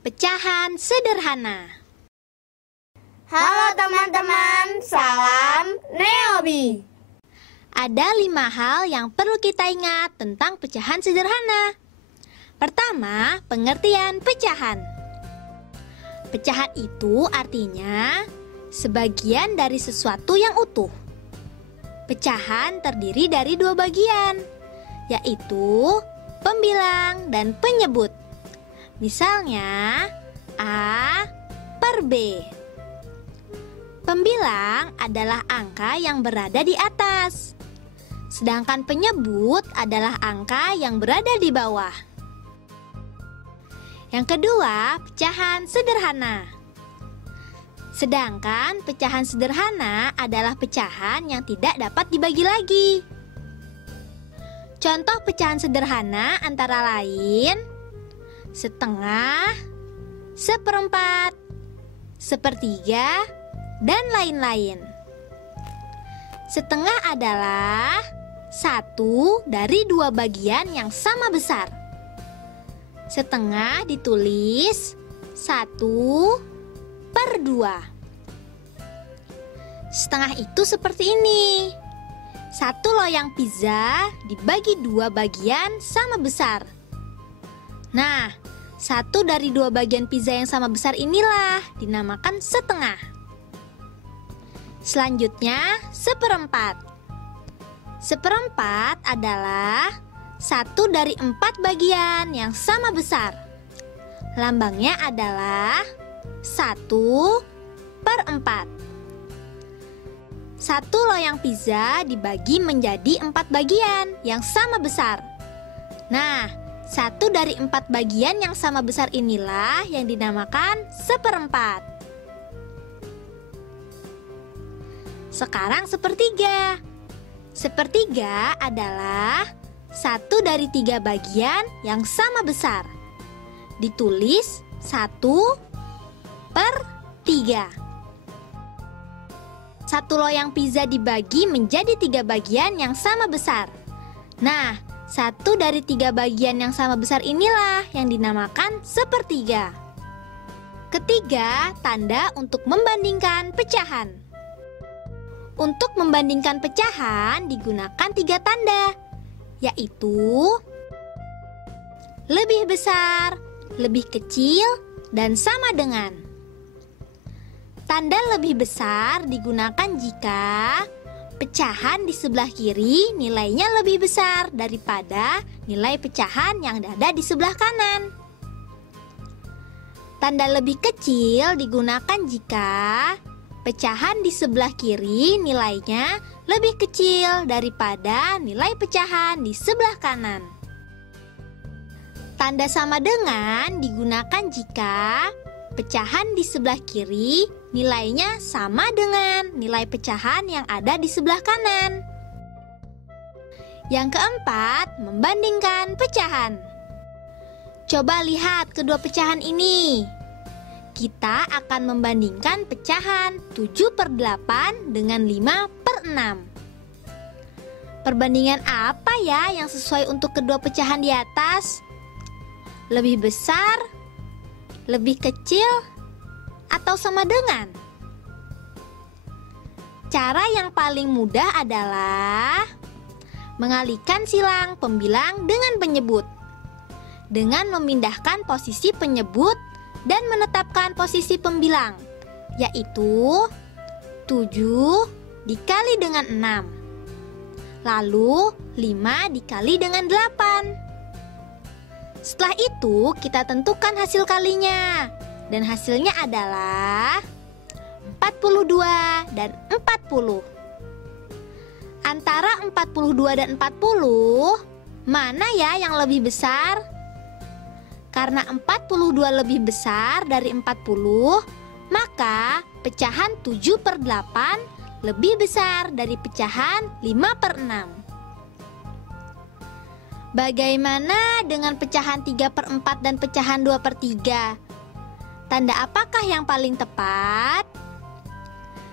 pecahan sederhana. Halo teman-teman, salam Neobi. Ada 5 hal yang perlu kita ingat tentang pecahan sederhana. Pertama, pengertian pecahan. Pecahan itu artinya sebagian dari sesuatu yang utuh. Pecahan terdiri dari 2 bagian, yaitu pembilang dan penyebut. Misalnya, A per B. Pembilang adalah angka yang berada di atas, sedangkan penyebut adalah angka yang berada di bawah. Yang kedua, pecahan sederhana. Sedangkan pecahan sederhana adalah pecahan yang tidak dapat dibagi lagi. Contoh pecahan sederhana antara lain setengah, seperempat, sepertiga, dan lain-lain. Setengah adalah 1 dari 2 bagian yang sama besar. Setengah ditulis 1 per 2. Setengah itu seperti ini. 1 loyang pizza dibagi 2 bagian sama besar. Nah, 1 dari 2 bagian pizza yang sama besar inilah dinamakan setengah. Selanjutnya, seperempat. Seperempat adalah 1 dari 4 bagian yang sama besar. Lambangnya adalah 1 per 4. 1 loyang pizza dibagi menjadi 4 bagian yang sama besar. Nah, 1 dari 4 bagian yang sama besar inilah yang dinamakan seperempat. Sekarang sepertiga. Sepertiga adalah 1 dari 3 bagian yang sama besar. Ditulis 1 per 3. 1 loyang pizza dibagi menjadi 3 bagian yang sama besar. Nah, 1 dari 3 bagian yang sama besar inilah yang dinamakan sepertiga. Ketiga, tanda untuk membandingkan pecahan. Untuk membandingkan pecahan digunakan 3 tanda, yaitu lebih besar, lebih kecil, dan sama dengan. Tanda lebih besar digunakan jika pecahan di sebelah kiri nilainya lebih besar daripada nilai pecahan yang ada di sebelah kanan. Tanda lebih kecil digunakan jika pecahan di sebelah kiri nilainya lebih kecil daripada nilai pecahan di sebelah kanan. Tanda sama dengan digunakan jika pecahan di sebelah kiri nilainya sama dengan nilai pecahan yang ada di sebelah kanan. Yang keempat, membandingkan pecahan. Coba lihat kedua pecahan ini. Kita akan membandingkan pecahan 7 per 8 dengan 5 per 6. Perbandingan apa ya yang sesuai untuk kedua pecahan di atas? Lebih besar, lebih kecil, atau sama dengan? Cara yang paling mudah adalah mengalihkan silang pembilang dengan penyebut, dengan memindahkan posisi penyebut dan menetapkan posisi pembilang, yaitu 7 dikali dengan 6, lalu 5 dikali dengan 8. Setelah itu kita tentukan hasil kalinya, dan hasilnya adalah 42 dan 40. Antara 42 dan 40, mana ya yang lebih besar? Karena 42 lebih besar dari 40, maka pecahan 7 per 8 lebih besar dari pecahan 5 per 6. Bagaimana dengan pecahan 3 per 4 dan pecahan 2 per 3? Tanda apakah yang paling tepat?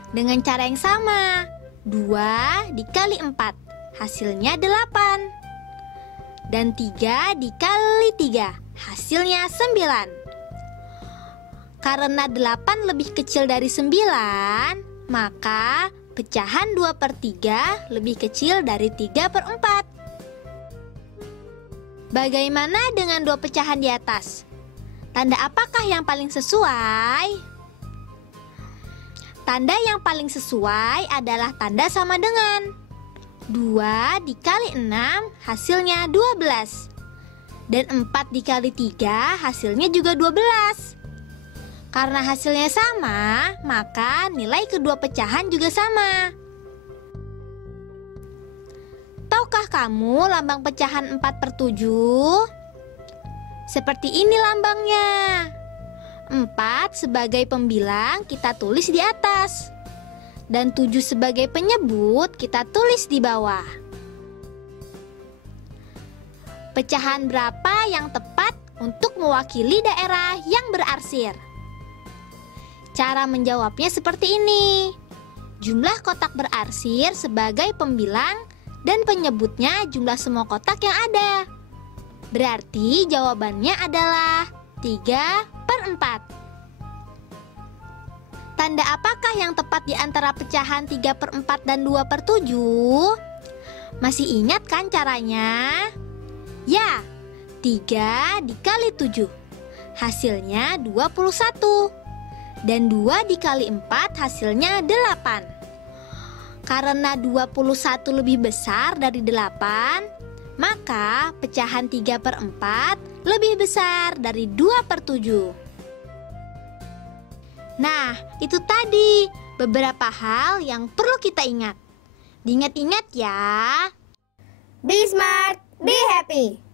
Dengan cara yang sama, 2 dikali 4, hasilnya 8. Dan 3 dikali 3, hasilnya 9. Karena 8 lebih kecil dari 9, maka pecahan 2/3 lebih kecil dari 3/4. Bagaimana dengan dua pecahan di atas? Tanda apakah yang paling sesuai? Tanda yang paling sesuai adalah tanda sama dengan. 2 dikali 6 hasilnya 12. Dan 4 dikali 3 hasilnya juga 12. Karena hasilnya sama, maka nilai kedua pecahan juga sama. Tahukah kamu lambang pecahan 4/7? Seperti ini lambangnya. 4 sebagai pembilang kita tulis di atas. Dan 7 sebagai penyebut kita tulis di bawah. Pecahan berapa yang tepat untuk mewakili daerah yang berarsir? Cara menjawabnya seperti ini. Jumlah kotak berarsir sebagai pembilang dan penyebutnya jumlah semua kotak yang ada. Berarti jawabannya adalah 3/4. Tanda apakah yang tepat di antara pecahan 3/4 dan 2/7? Masih ingat kan caranya? Ya, 3 dikali 7 hasilnya 21. Dan 2 dikali 4 hasilnya 8. Karena 21 lebih besar dari 8, maka pecahan 3/4 lebih besar dari 2/7. Nah, itu tadi beberapa hal yang perlu kita ingat. Diingat-ingat ya. Be smart, be happy.